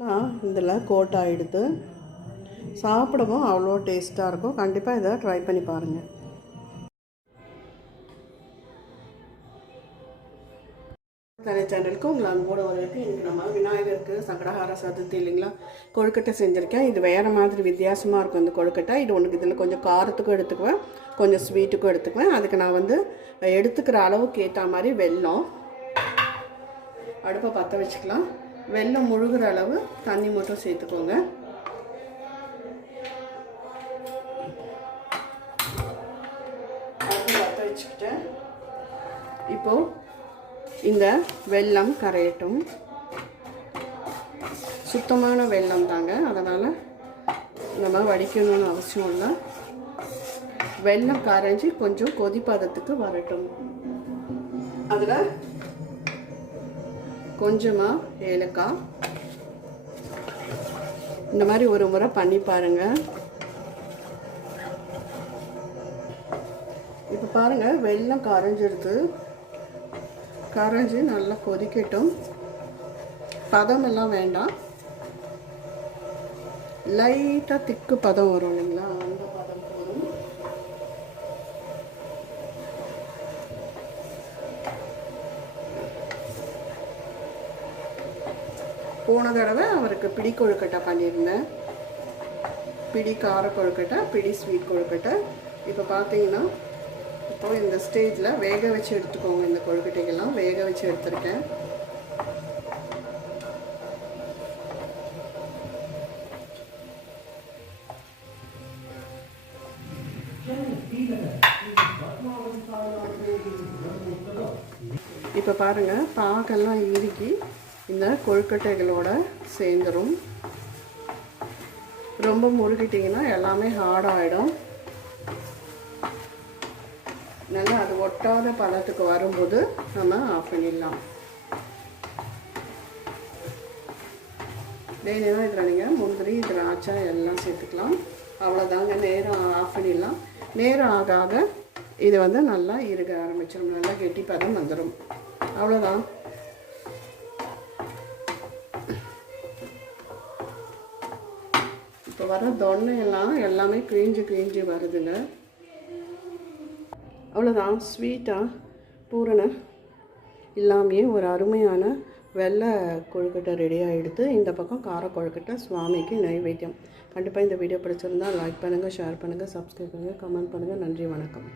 நான் இதில் கோட் ஆகிடுது சாப்பிடவும் அவ்வளோ டேஸ்ட்டாக இருக்கும். கண்டிப்பாக இதை ட்ரை பண்ணி பாருங்கள் தலை சேனலுக்கு உங்களை அன்போடு வரவேற்கு இன்றைக்கி நம்ம விநாயகருக்கு சங்கடஹார சதுர்த்தி இல்லைங்களா? கொழுக்கட்டை செஞ்சுருக்கேன். இது வேறு மாதிரி வித்தியாசமாக இருக்கும் இந்த கொழுக்கட்டை. இது உனக்கு இதில் கொஞ்சம் காரத்துக்கும் எடுத்துக்குவேன். கொஞ்சம் ஸ்வீட்டுக்கும் எடுத்துக்குவேன். அதுக்கு நான் வந்து எடுத்துக்கிற அளவுக்கு ஏற்ற மாதிரி வெல்லம் அடுப்பை பற்ற வச்சுக்கலாம். வெள்ளம் முழுகிற அளவு தண்ணி மட்டும் சேர்த்துக்கோங்க. அடுப்பு வச்சுக்கிட்டேன். இப்போது இந்த வெல்லம் கரையட்டும். சுத்தமான வெள்ளம் தாங்க. அதனால் நம்ம வடிக்கணும்னு அவசியம் இல்லை. வெள்ளம் கரைஞ்சி கொஞ்சம் கொதிப்பதத்துக்கு வரட்டும். அதில் கொஞ்சமாக ஏலக்காய். இந்த மாதிரி ஒரு முறை பண்ணி பாருங்கள் இப்போ பாருங்கள் வெள்ளம் கரைஞ்சிடுது கரைஞ்சி நல்லா கொதிக்கட்டும். பதமெல்லாம் வேண்டாம். லைட்டாக திக்கு பதம் வரும் இல்லைங்களா அந்த பதம் போதும் போன தடவை அவருக்கு பிடி கொழுக்கட்டை பண்ணியிருந்தேன். பிடி கார கொழுக்கட்டை பிடி ஸ்வீட் கொழுக்கட்டை. இப்போ பார்த்தீங்கன்னா இப்போ இந்த ஸ்டேஜில் வேக வச்சு எடுத்துக்கோங்க இந்த கொழுக்கட்டைக்கெல்லாம் வேக வச்சு எடுத்திருக்கேன். இப்போ பாருங்கள் பாகெல்லாம் இறுக்கி இந்த கொழுக்கட்டைகளோட சேர்ந்துடும் ரொம்ப முருகிட்டிங்கன்னா எல்லாமே ஹார்டாகிடும் நல்லா அது ஒட்டாத பதத்துக்கு வரும்போது நம்ம ஆஃப் பண்ணிடலாம். வேணும்னா இதில் நீங்கள் முந்திரி திராட்சை எல்லாம் சேர்த்துக்கலாம். அவ்வளோதாங்க நேரம் ஆஃப் பண்ணிடலாம். நேரம் ஆக ஆக இது வந்து நல்லா இருக்க ஆரம்பிச்சிடும் நல்லா கெட்டி பதம் வந்துடும் அவ்வளோதான் இப்போ வர தொண்டையெல்லாம் எல்லாமே கிழிஞ்சு கிழிஞ்சு வருதுங்க. அவ்வளோதான் ஸ்வீட்டாக பூரண இல்லாமையே ஒரு அருமையான வெள்ளை கொழுக்கட்டை ரெடி ஆகிடுது இந்த பக்கம் கார கொழுக்கட்டை சுவாமிக்கு நைவேத்தியம். கண்டிப்பாக இந்த வீடியோ பிடிச்சிருந்தால் லைக் பண்ணுங்கள் ஷேர் பண்ணுங்கள் சப்ஸ்கிரைப் பண்ணுங்கள் கமெண்ட் பண்ணுங்கள் நன்றி வணக்கம்.